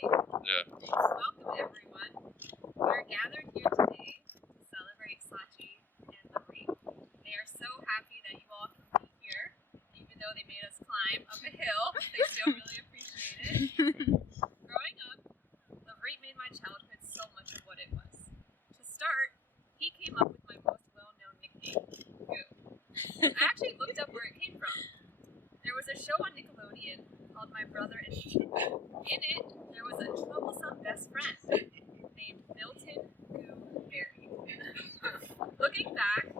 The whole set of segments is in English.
Yeah. Welcome everyone. We're gathered here today to celebrate Saatchi and Luvreet. They are so happy that you all can be here, even though they made us climb up a hill. They still really appreciate it. Growing up, Luvreet made my childhood so much of what it was. To start, he came up with my most well-known nickname, Goo. I actually looked up where it came from. There was a show on Nickelodeon called My Brother and Me. In it, there was a troublesome best friend named Milton Goo Berry. Looking back,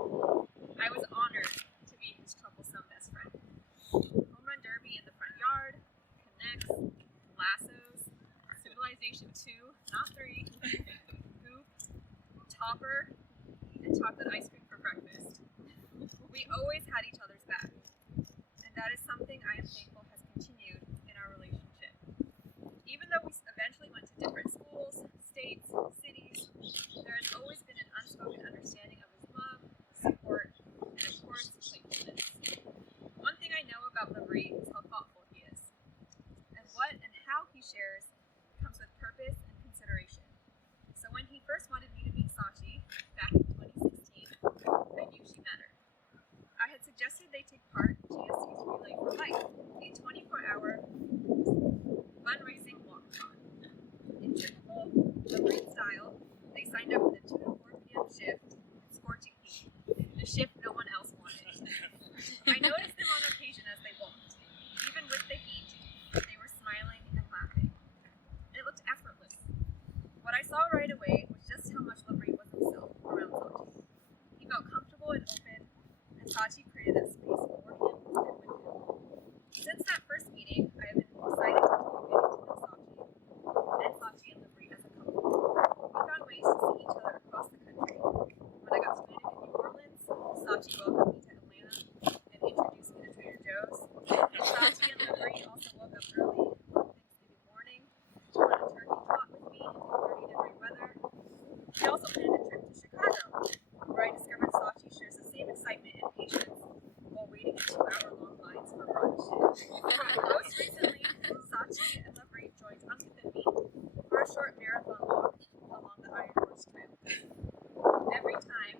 I was honored to be his troublesome best friend. Home Run Derby in the front yard, connects, lassos, Civilization 2, not 3, Goop, Topper, and chocolate ice cream for breakfast. We always had each other's back. And that is something I am thankful has continued in our relationship. Even though we eventually went to different schools, states, cities, there has always been an unspoken understanding of his love, support, and of course, playfulness. One thing I know about Luvreet is how thoughtful he is. And what and how he shares comes with purpose and consideration. So when he first wanted me to meet Saatchi back in 2016, I knew she mattered. I had suggested they take part in GST's Relay for Life, a 24-hour fundraising walkathon. In typical Luvreet style, they signed up for the 2 to 4 p.m. shift in scorching heat, the shift no one else wanted. I noticed them on occasion as they walked. Even with the heat, they were smiling and laughing. It looked effortless. What I saw right away was just how much Luvreet was himself around Saatchi. He felt comfortable and open, and Saatchi created that space for him and with him. Since that first meeting, I have been excited to continue getting to know Saatchi and Luvreet as a couple. We found ways to see each other across the country. When I got stranded in New Orleans, Saatchi welcomed me to Atlanta and introduced me to Trader Joe's. Saatchi and Luvreet also woke up early on Thanksgiving morning to run a turkey trot with me in 30-degree weather. We also planned a trip to Chicago, where I discovered Saatchi shares the same excitement and patience while waiting in 2-hour-long lines for brunch. Most recently, Saatchi and Luvreet joined Uncle and me for a short marathon walk along the Iron Horse Trail. Every time,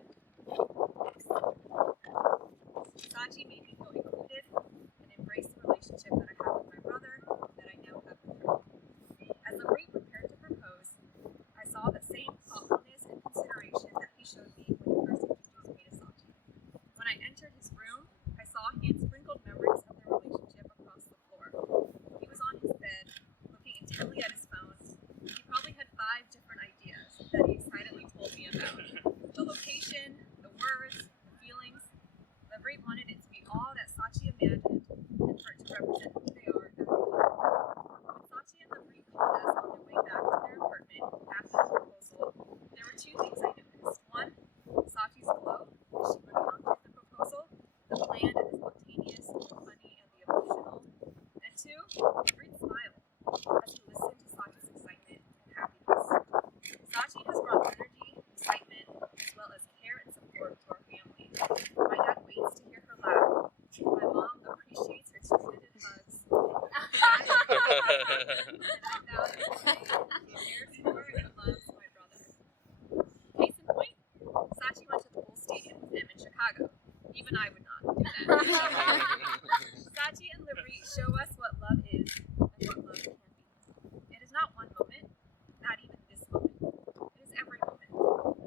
Saatchi made me feel included and embraced the relationship that I have with my brother that I now have with her. As Luvreet prepared to propose, I saw the same thoughtfulness and consideration that he showed me when he first introduced me to Saatchi. When I entered his room, I saw he had sprinkled memories of their relationship across the floor. He was on his bed, looking intently at his phone. He probably had 5 different ideas that he excitedly told me about. The location, the words, the feelings. Luvreet wanted it to be all that Saatchi imagined and for it to represent who they are as a couple. When Saatchi and Luvreet called us on their way back to their apartment after the proposal, there were 2 things I noticed. One, Saatchi's glow as she recounted the proposal, the planned and the spontaneous, the funny and the emotional. And 2, Luvreet's smile as he listened to Saatchi's excitement and happiness. Saatchi has brought energy, excitement, as well as care and support to our family. My dad waits to hear her laugh. My mom appreciates her 2-minute hugs. And I value the way he cares for and loves my brother. Case in point, Saatchi went to the Bulls Stadium with him in Chicago. Even I would not do that. Saatchi and Luvreet show us what love is and what love can be. It is not one moment, not even this moment. It is every moment.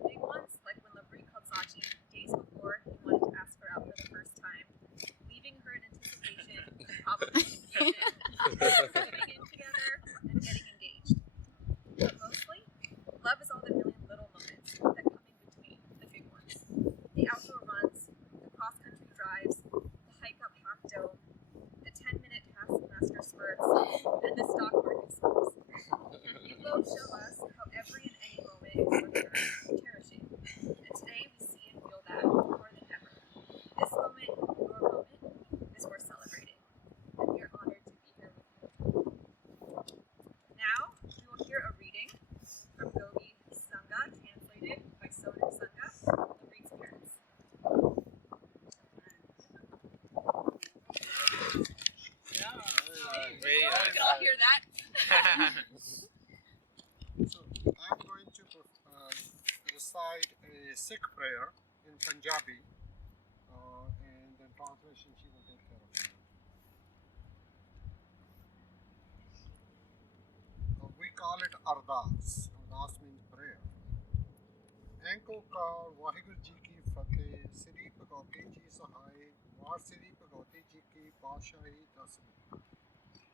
Big ones, like when Luvreet called Saatchi days before he wanted to ask her out for the first time, leaving her in anticipation, probably confusion, moving in together, and getting engaged. But mostly, love is all the million little moments that come in between the big ones. The outdoor runs, the cross-country drives, the hike up Half Dome, the 10-minute Taskmaster spurts, and the stock market swings. You both show us how every and any moment is worth cherishing. And today we see and feel that more than ever. This moment, your moment, is worth celebrating. And we are honored to be here with you. Now, we will hear a reading from Gogi Sangha, translated by Sonu Sangha, Luvreet's parents. Very We can all hear that. Punjabi, and then translation she will take care of. We call it Ardas. Ardas means prayer. Onkar Waheguru ji ਕੀ ਫਤਿਹ। ਸ੍ਰੀ ਭਗਉਤੀ ਜੀ ਸਹਾਇ। ਵਾਰ ਸ੍ਰੀ ਭਗਉਤੀ ਜੀ ਕੀ ਪਾਤਸ਼ਾਹੀ ਦਸਵੀਂ।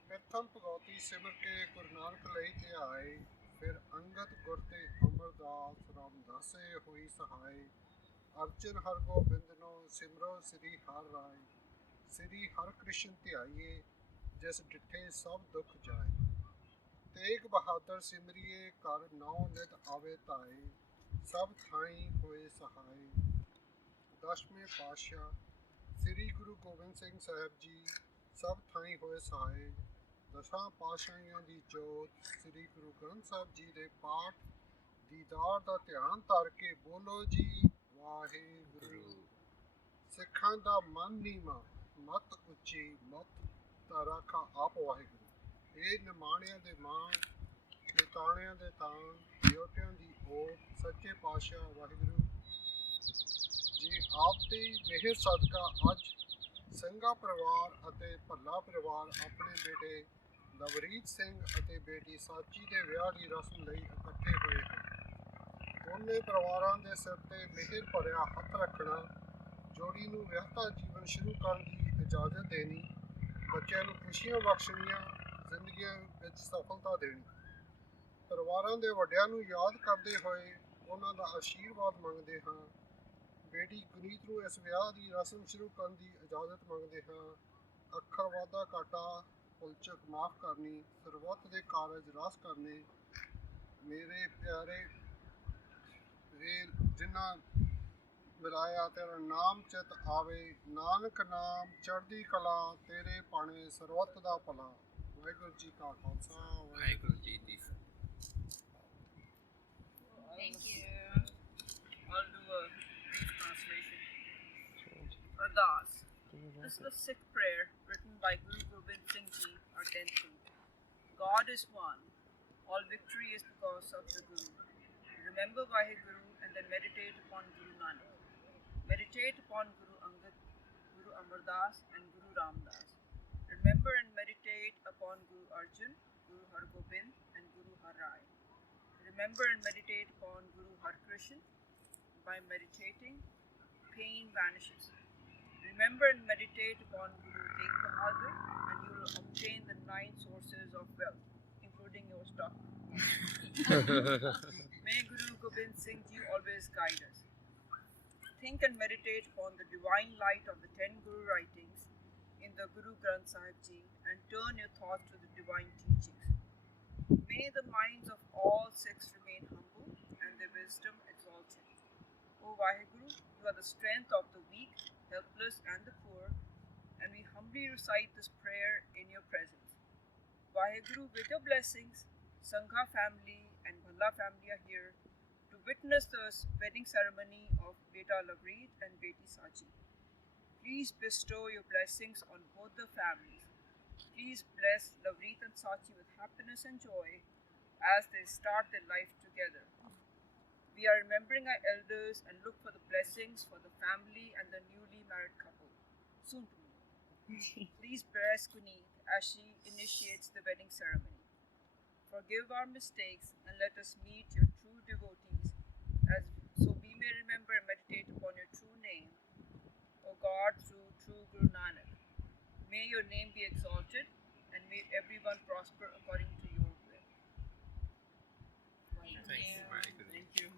ਪ੍ਰਥਮ ਭਗਉਤੀ ਸਿਮਰ ਕੇ ਗੁਰੂ ਨਾਨਕ ਲਈ ਤੇ ਆਏ। ਫਿਰ ਅੰਗਦ ਗੁਰ ਤੇ ਅਮਰਦਾਸ ਰਾਮਦਾਸੇ ਹੋਈ ਸਹਾਇ। ਅਰਜਨ ਹਰਗੋਬਿੰਦ ਨੂੰ ਸਿਮਰੋ ਸ੍ਰੀ ਹਰਿ ਰਾਏ। ਸ੍ਰੀ ਹਰਿ ਕ੍ਰਿਸ਼ਨ ਧਿਆਈਏ ਜਿਸ ਡਿਠੇ ਸਭ ਦੁੱਖ ਜਾਏ। ਤੇਗ ਬਹਾਦਰ ਸਿਮਰਿਏ ਘਰ ਨੌ ਨਿਤ ਆਵੇ ਧਾਏ। ਸਭ ਥਾਈਂ ਹੋਏ ਸਹਾਇ। ਦਸਵੇਂ ਪਾਤਸ਼ਾਹ ਸ੍ਰੀ ਗੁਰੂ ਗੋਬਿੰਦ ਸਿੰਘ ਸਾਹਿਬ ਜੀ ਸਭ ਥਾਈਂ ਹੋਏ ਸਹਾਇ। ਦਸਾਂ ਪਾਤਸ਼ਾਹੀਆਂ ਦੀ ਜੋਤ ਸ੍ਰੀ ਗੁਰੂ ਗ੍ਰੰਥ ਸਾਹਿਬ ਜੀ ਦੇ ਪਾਠ ਦੀਦਾਰ ਦਾ ਧਿਆਨ ਧਰ ਕੇ ਬੋਲੋ ਜੀ ਵਾਹਿਗੁਰੂ। ਸਿੱਖਾਂ ਦਾ ਮਨ ਨੀਵਾਂ ਮਤ ਉੱਚੀ ਮਤ ਤਾਂ ਰਾਖਾ ਆਪ ਵਾਹਿਗੁਰੂ। ਇਹ ਨਿਮਾਣਿਆਂ ਦੇ ਮਾਣ ਨਿਤਾਣਿਆਂ ਦੇ ਤਾਣ ਵਿਅੋਟਿਆਂ ਦੀ ਓਟ ਸੱਚੇ ਪਾਤਸ਼ਾਹ ਵਾਹਿਗੁਰੂ ਜੀ ਆਪ ਦੀ ਮਿਹਰ ਸਦਕਾ ਅੱਜ ਸਿੰਘਾ ਪਰਿਵਾਰ ਅਤੇ ਭੱਲਾ ਪਰਿਵਾਰ ਆਪਣੇ ਬੇਟੇ ਲਵਰੀਤ ਸਿੰਘ ਅਤੇ ਬੇਟੀ ਸਾਚੀ ਦੇ ਵਿਆਹ ਦੀ ਰਸਮ ਲਈ ਇਕੱਠੇ ਹੋਏ ਹਨ। ਦੋਨੇ ਪਰਿਵਾਰਾਂ ਦੇ ਸਿਰ ਤੇ ਮਿਹਰ ਭਰਿਆ ਹੱਥ ਰੱਖਣਾ, ਜੋੜੀ ਨੂੰ ਵਿਆਹਤਾ ਜੀਵਨ ਸ਼ੁਰੂ ਕਰਨ ਦੀ ਇਜਾਜ਼ਤ ਦੇਣੀ, ਬੱਚਿਆਂ ਨੂੰ ਖੁਸ਼ੀਆਂ ਬਖਸ਼ਣੀਆਂ, ਜ਼ਿੰਦਗੀਆਂ ਵਿੱਚ ਸਫਲਤਾ ਦੇਣੀ। ਪਰਿਵਾਰਾਂ ਦੇ ਵੱਡਿਆਂ ਨੂੰ ਯਾਦ ਕਰਦੇ ਹੋਏ ਉਹਨਾਂ ਦਾ ਆਸ਼ੀਰਵਾਦ ਮੰਗਦੇ ਹਾਂ। ਬੇਟੀ ਗੁਨੀਤ ਨੂੰ ਇਸ ਵਿਆਹ ਦੀ ਰਸਮ ਸ਼ੁਰੂ ਕਰਨ ਦੀ ਇਜਾਜ਼ਤ ਮੰਗਦੇ ਹਾਂ। ਅੱਖਰ ਵਾਧਾ ਘਾਟਾ ਭੁਲਚਕ ਮਾਫ ਕਰਨੀ, ਸਰਬੱਤ ਦੇ ਕਾਰਜ ਰਸ ਕਰਨੇ। ਮੇਰੇ ਪਿਆਰੇ ਜਿਨ੍ਹਾਂ ਮਿਲਾਇਆ ਤੇਰਾ ਨਾਮ ਚਿਤ ਆਵੇ, ਨਾਨਕ ਨਾਮ ਚੜ੍ਹਦੀ ਕਲਾ ਤੇਰੇ ਭਾਣੇ ਸਰਬੱਤ ਦਾ ਭਲਾ। ਵਾਹਿਗੁਰੂ ਜੀ ਕਾ ਖਾਲਸਾ ਵਾਹਿਗੁਰੂ ਜੀ ਦੀ ਫਤਿਹ। Thank you. I'll do a brief translation. Ardas. This is a Sikh prayer written by Guru Gobind Singh Ji, our 10th Guru. God is one. All victory is because of the Guru. Remember Vaheguru and then meditate upon Guru Nanak. Meditate upon Guru Angad, Guru Amardas and Guru Ramdas. Remember and meditate upon Guru Arjan, Guru Hargobind and Guru Harai. Remember and meditate upon Guru Harkrishan. By meditating, pain vanishes. Remember and meditate upon Guru Tegh Bahadur and you will obtain the 9 sources of wealth, including your stock. May Guru Gobind Singh Ji always guide us. Think and meditate upon the divine light of the 10 Guru writings in the Guru Granth Sahib Ji and turn your thoughts to the divine teachings. May the minds of all Sikhs remain humble and their wisdom exalted. O Vaheguru, you are the strength of the weak, helpless and the poor, and we humbly recite this prayer in your presence. Vaheguru, with your blessings, Sangha family and Bhalla family are here to witness the wedding ceremony of Beta Luvreet and Beti Saatchi. Please bestow your blessings on both the families. Please bless Luvreet and Saatchi with happiness and joy as they start their life together. We are remembering our elders and look for the blessings for the family and the newly married couple. Soon to me. Please bless Guneet as she initiates the wedding ceremony. Forgive our mistakes and let us meet your true devotees so we may remember and meditate upon your true name, O God, through true Guru Nanak. May your name be exalted and may everyone prosper according to your will. Thank you. Very good. Thank you.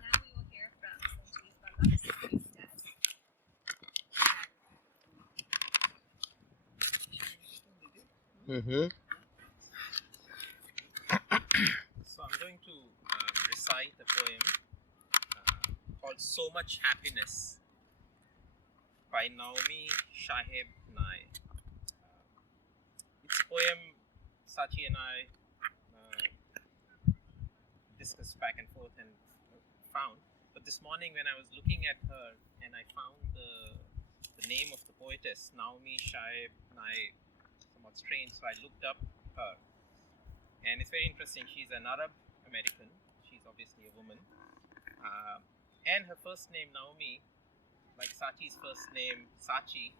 Now we will hear from Sanjeev Bhalla's dad. So I'm going to recite a poem called So Much Happiness by Naomi Shaheb Nye. It's a poem Saatchi and I discussed back and forth and found. But this morning when I was looking at her and I found the name of the poetess, Naomi Shai Nai, somewhat strange, so I looked up her. And it's very interesting. She's an Arab American. She's obviously a woman. And her first name, Naomi, like Saatchi's first name, Saatchi,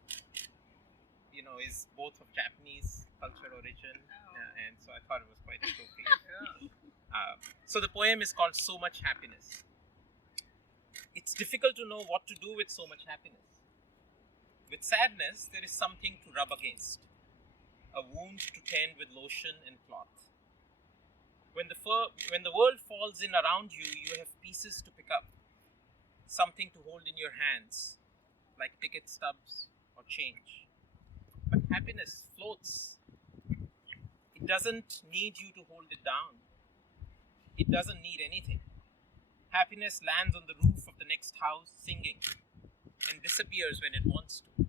is both of Japanese cultural origin. And so I thought it was quite appropriate. So the poem is called So Much Happiness. It's difficult to know what to do with so much happiness. With sadness, there is something to rub against, a wound to tend with lotion and cloth. When the world falls in around you, you have pieces to pick up, something to hold in your hands, like ticket stubs or change. But happiness floats. It doesn't need you to hold it down. It doesn't need anything. Happiness lands on the roof of the next house singing and disappears when it wants to.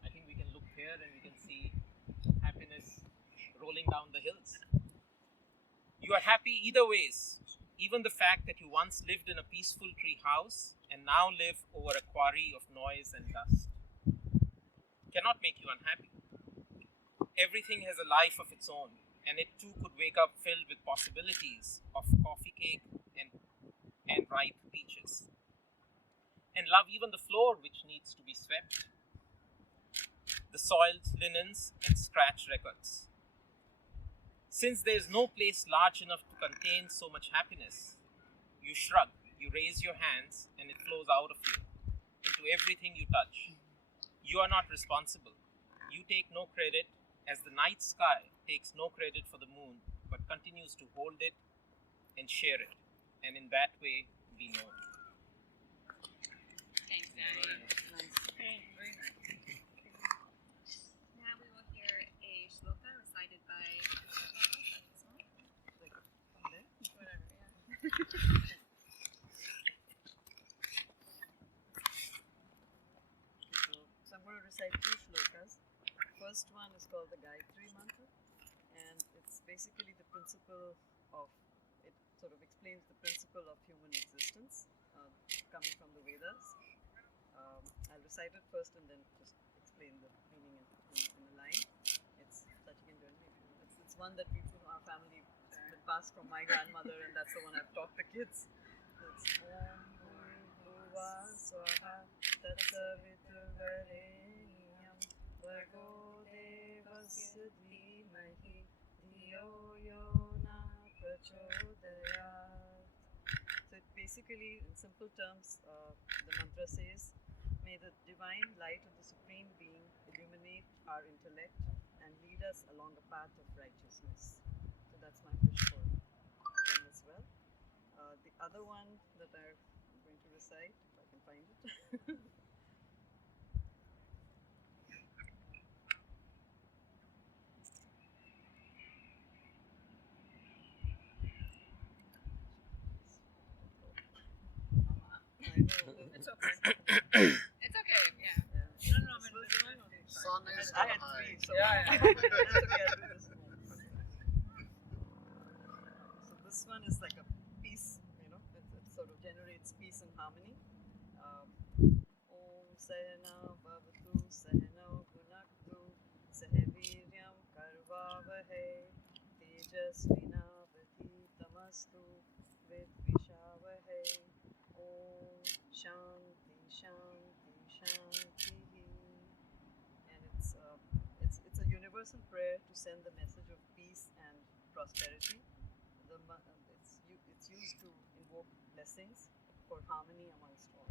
I think we can look here and we can see happiness rolling down the hills. You are happy either ways. Even the fact that you once lived in a peaceful tree house and now live over a quarry of noise and dust cannot make you unhappy. Everything has a life of its own, and it too could wake up filled with possibilities of coffee cake and ripe peaches. And love even the floor which needs to be swept, the soiled linens and scratched records. Since there is no place large enough to contain so much happiness, you shrug, you raise your hands, and it flows out of you into everything you touch. You are not responsible. You take no credit, as the night sky takes no credit for the moon, but continues to hold it and share it, and in that way be known. Thanks, Annie. Nice. Very nice. Now we will hear a shloka recited by whatever, yeah. So I'm going to recite two shlokas. First one is called the Gayatri Mantra, and it's basically the principle of, it sort of explains the principle of human existence coming from the Vedas. I'll recite it first and then just explain the meaning in a line. It's Saatchi and Luvreet. It's one that our family, it's been passed from my grandmother, and that's the one I've taught the kids. It's Om Bhuva Swaha Tatsaviturvarenyam Bhargo Devasya Dhimahi Dhiyo Yona Prachodayat. So it basically, in simple terms, the mantra says, may the divine light of the Supreme Being illuminate our intellect and lead us along a path of righteousness. So that's my wish for them as well. The other one that I'm going to recite, if I can find it. I know. It's okay. It's okay, yeah. Yeah. No, This was the one? Okay, fine. Sun is I had high. three, so Yeah. that's okay. I'll do this one. So this one is like a peace, it sort of generates peace and harmony. Om Sahana Bhavatu Sahana Bhunaktu Sahaviryam Karvavahe Tejasvinavati Tamastu Vidvishavahe. Om Shanti Shanti Shanti. And it's a universal prayer to send the message of peace and prosperity. It's used to invoke blessings for harmony amongst all.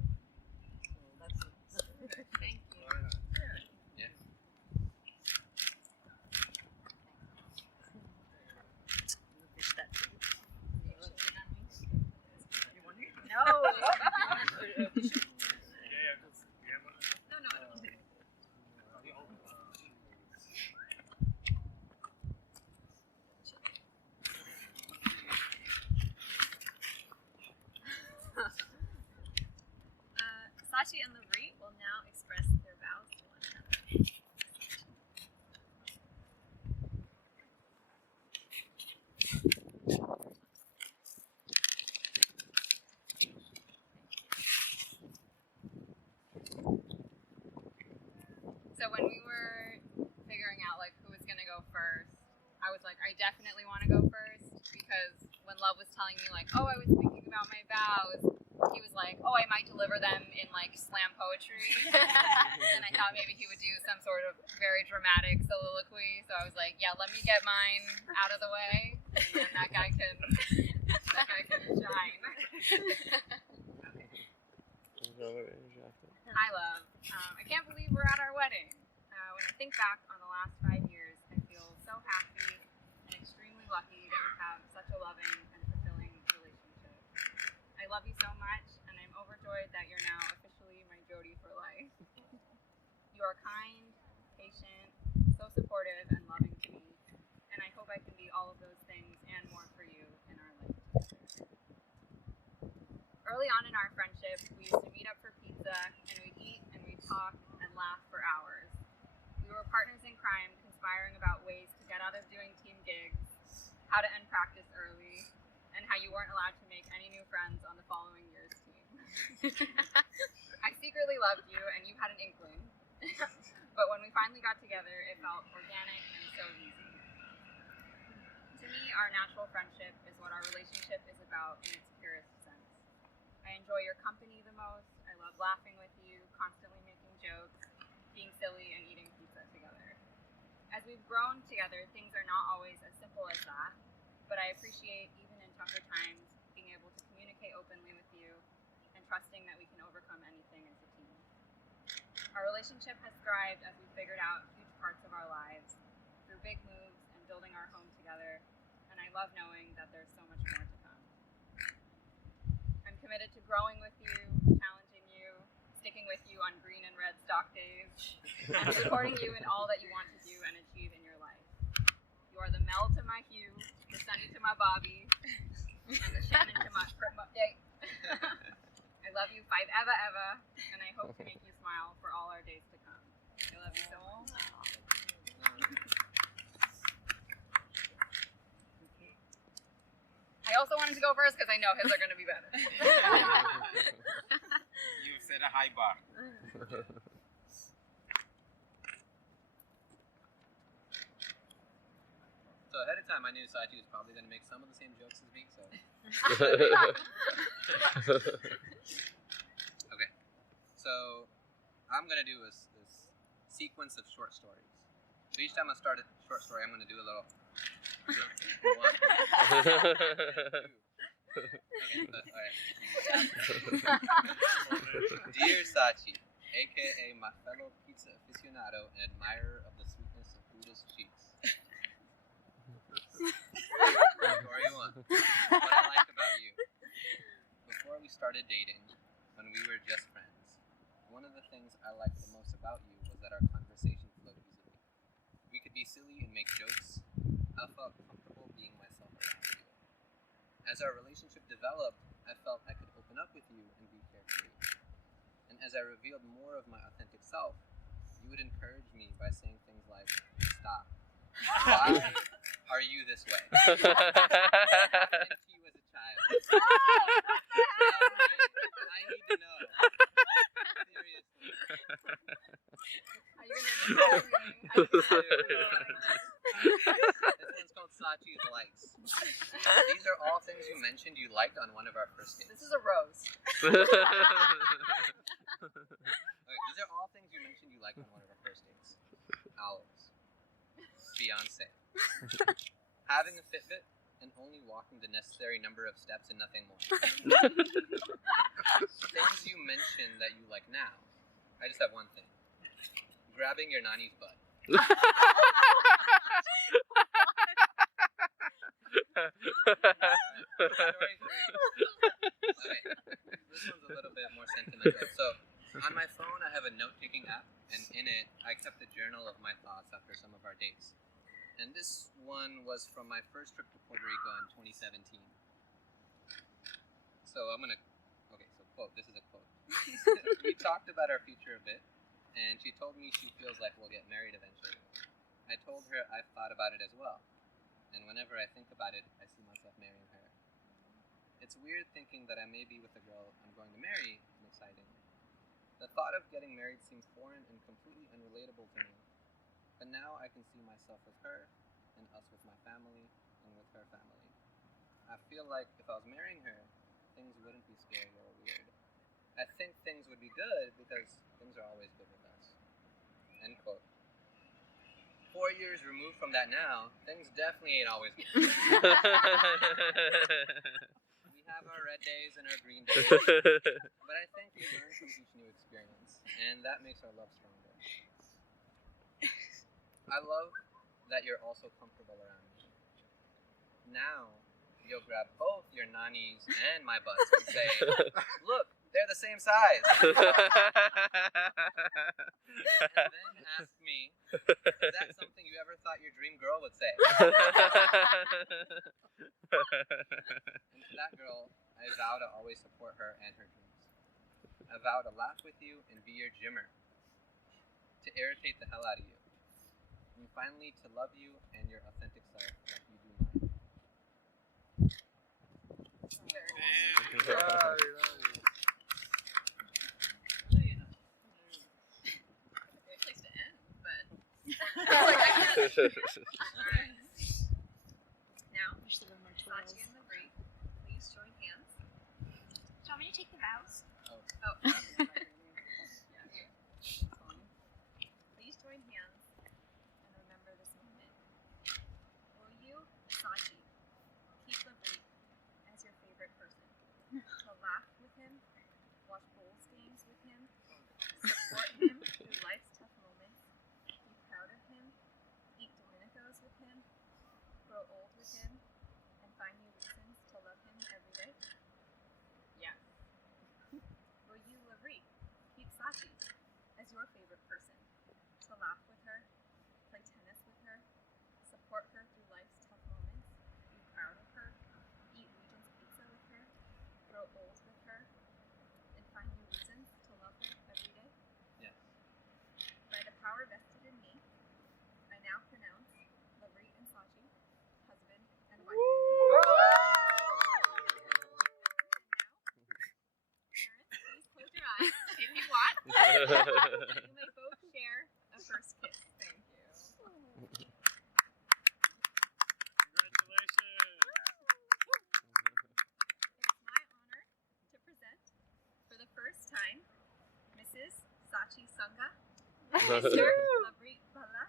So that's it. Thank you. Yeah. Finish that. You want it? No. No, I don't. Saatchi and Luvreet will now express their So when we were figuring out like who was gonna go first, I was like, I definitely want to go first because when Love was telling me like, oh, I was thinking about my vows, he was like, oh, I might deliver them in like slam poetry, and I thought maybe he would do some sort of very dramatic soliloquy. So I was like, yeah, let me get mine out of the way, and then that guy can shine. Hi, Love. I can't believe we're at our wedding. When I think back on the last 5 years, I feel so happy and extremely lucky that we have such a loving and fulfilling relationship. I love you so much, and I'm overjoyed that you're now officially my Jody for life. You are kind, patient, so supportive and loving to me, and I hope I can be all of those things and more for you in our life together. Early on in our friendship, we used to meet up for pizza, and we'd eat and we'd talk and laugh for hours. We were partners in crime, conspiring about ways to get out of doing team gigs, how to end practice early, and how you weren't allowed to make any new friends on the following year's team. I secretly loved you, and you had an inkling. But when we finally got together, it felt organic and so easy. To me, our natural friendship is what our relationship is about in its purest sense. I enjoy your company the most. I love laughing with you, constantly making jokes, being silly, and eating pizza together. As we've grown together, things are not always as simple as that, but I appreciate, even in tougher times, being able to communicate openly with you and trusting that we can overcome anything as a team. Our relationship has thrived as we figured out huge parts of our lives through big moves and building our home together, and I love knowing that there's so much more to come. I'm committed to growing with you, challenging you, sticking with you on green and red stock days, and supporting you in all that you want to do and achieve in your life. You are the Mel to my Hugh, the Sunny to my Bobby, and the Shannon to my Day. I love you 5 ever, and I hope to make you smile for all our days to come. I love you so much. I also wanted to go first because I know his are going to be better. You set a high bar. So ahead of time, I knew Saatchi was probably going to make some of the same jokes as me. So. Okay. So I'm going to do a sequence of short stories. So each time I start a short story, I'm going to do a little. One. Okay, alright. Dear Saatchi, aka my fellow pizza aficionado and admirer of the sweetness of Buddha's cheeks. Story 1. What I like about you. Before we started dating, when we were just friends, one of the things I liked the most about you was that our conversation flowed easily. We could be silly and make jokes. I felt comfortable being myself around you. As our relationship developed, I felt I could open up with you and be carefree. And as I revealed more of my authentic self, you would encourage me by saying things like, stop. Why are you this way? What happened to you as a child? Tell me. I need to know. Seriously. Are you going to This one's called Saatchi's Likes. These are all things you mentioned you liked on one of our first dates. This is a rose. Okay, these are all things you mentioned you liked on one of our first dates. Owls. Beyonce. Having a Fitbit and only walking the necessary number of steps and nothing more. Things you mentioned that you like now. I just have one thing. Grabbing your nanny's butt. Story 3. Okay, this one's a little bit more sentimental. So, on my phone I have a note-taking app, and in it I kept a journal of my thoughts after some of our dates. And this one was from my first trip to Puerto Rico in 2017. So quote, this is a quote. We talked about our future a bit, and she told me she feels like we'll get married eventually. I told her I've thought about it as well, and whenever I think about it, I see myself marrying her. It's weird thinking that I may be with a girl I'm going to marry and exciting. The thought of getting married seemed foreign and completely unrelatable to me. But now I can see myself with her, and us with my family, and with her family. I feel like if I was marrying her, things wouldn't be scary or weird. I think things would be good because things are always good with us. End quote. 4 years removed from that now, things definitely ain't always good. We have our red days and our green days, but I think we learn from each new experience, and that makes our love stronger. I love that you're also comfortable around me. Now, you'll grab both your nannies and my butts and say, look, they're the same size. And then ask me, is that something you ever thought your dream girl would say? And to that girl, I vow to always support her and her dreams. I vow to laugh with you and be your gymmer. To irritate the hell out of you. And finally, to love you and your authentic self like you do mine. Great place to end, but alright. Now, Saatchi and Luvreet, please join hands. Do you want me to take the vows? Oh. Please join hands and remember this moment. Will you, Saatchi, keep Luvreet as your favorite person? To laugh with him, watch Bulls games with him, support him through life's tough moments, be proud of him, eat Dominicos with him, grow old with him, and find new reasons to love him every day? Yeah. Will you, Luvreet, keep Saatchi as your favorite person? To laugh with her, play tennis with her, support her through life's tough moments, be proud of her, eat Regent's pizza with her, grow old with her, and find new reasons to love her every day? Yes. By the power vested in me, I now pronounce Luvreet and Saatchi husband and wife. Parents, please close your eyes if you want. You may both share a first kiss. Thank you. It is my honor to present, for the first time, Mrs. Saatchi Sangha, Mr. Luvreet Bala.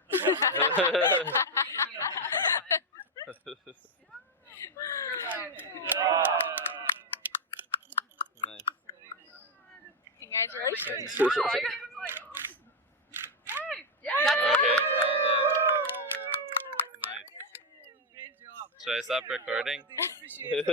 Nice. Congratulations. Hey! Okay, all done. Nice. Great job. Should I stop recording? They appreciate it.